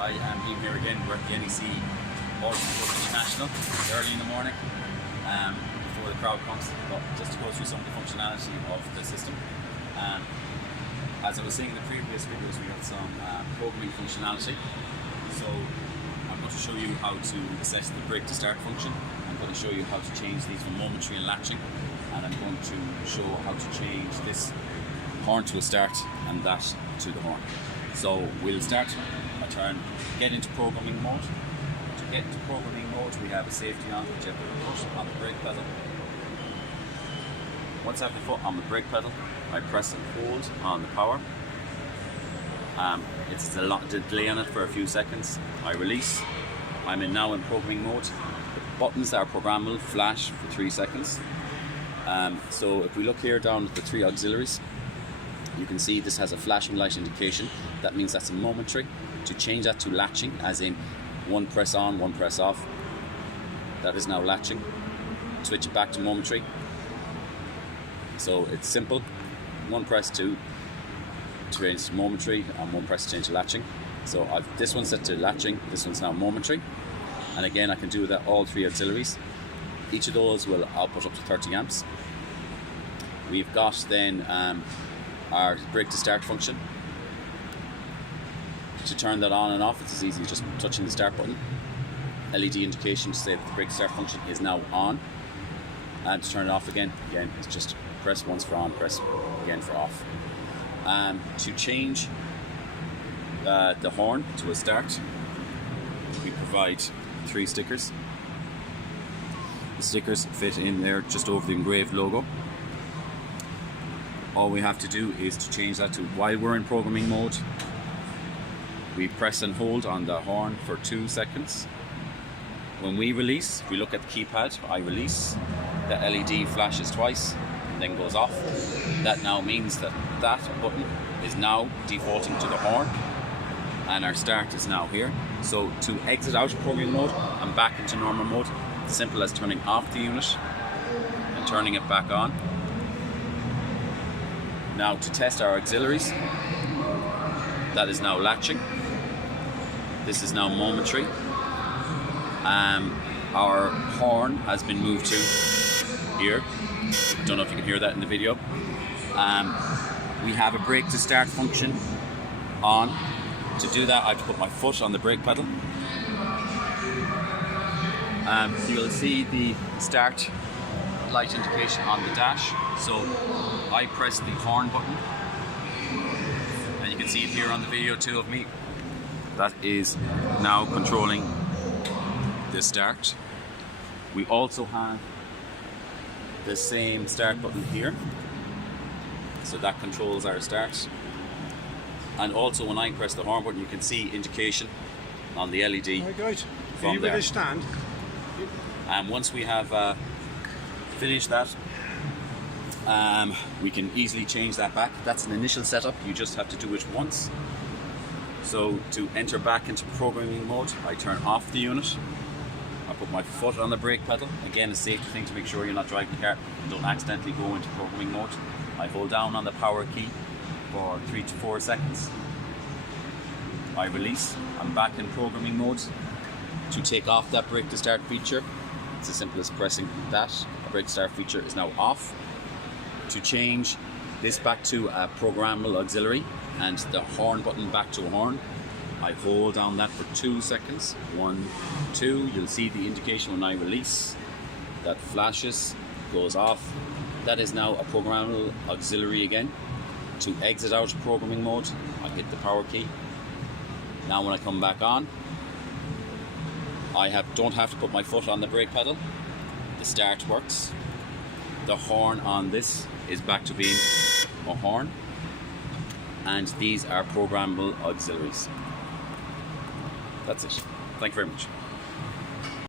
I am Ian here again. We're at the NEC Autosport International early in the morning before the crowd comes, but just to go through some of the functionality of the system. As I was saying in the previous videos, we had some programming functionality. So I'm going to show you how to assess the brake to start function. I'm going to show you how to change these from momentary and latching, and I'm going to show how to change this horn to a start and that to the horn. So we'll start. Get into programming mode. To get into programming mode, we have a safety on, which you have to push on the brake pedal. Once I have the foot on the brake pedal, I press and hold on the power. It's a lot to delay on it for a few seconds. I release. I'm now in programming mode. The buttons that are programmable flash for 3 seconds. So if we look here down at the 3 auxiliaries, you can see this has a flashing light indication. That means that's a momentary. To change that to latching, as in one press on, one press off, that is now latching. Switch it back to momentary. So it's simple. One press to change to momentary, and one press to change to latching. So I've this one set to latching, this one's now momentary. And again, I can do that all 3 auxiliaries. Each of those will output up to 30 amps. We've got then our brake to start function. To turn that on and off, it's as easy as just touching the start button. LED indication to say that the brake to start function is now on. And to turn it off again, it's just press once for on, press again for off. To change the horn to a start, we provide 3 stickers. The stickers fit in there just over the engraved logo. All we have to do is to change that to, while we're in programming mode, we press and hold on the horn for 2 seconds. When we release, if we look at the keypad, I release, the LED flashes twice and then goes off. That now means that that button is now defaulting to the horn and our start is now here. So to exit out of programming mode and back into normal mode, it's simple as turning off the unit and turning it back on. Now to test our auxiliaries, that is now latching. This is now momentary. Our horn has been moved to here. Don't know if you can hear that in the video. We have a brake to start function on. To do that, I have to put my foot on the brake pedal. So you'll see the start light indication on the dash. So I press the horn button. And you can see it here on the video too of me. That is now controlling the start. We also have the same start button here. So that controls our start. And also when I press the horn button, you can see indication on the LED. Very good. From you there. really stand. And once we have finished that, we can easily change that back. That's an initial setup. You just have to do it once. So to enter back into programming mode, I turn off the unit. I put my foot on the brake pedal. Again, a safety thing to make sure you're not driving the car and don't accidentally go into programming mode. I hold down on the power key for 3 to 4 seconds. I release. I'm back in programming mode. To take off that brake to start feature, it's as simple as pressing that. The brake to start feature is now off. To change this back to a programmable auxiliary and the horn button back to a horn, I hold down that for 2 seconds. 1, 2, you'll see the indication when I release. That flashes, goes off. That is now a programmable auxiliary again. To exit out of programming mode, I hit the power key. Now when I come back on, I don't have to put my foot on the brake pedal. The start works. The horn on this is back to being a horn. And these are programmable auxiliaries. That's it. Thank you very much.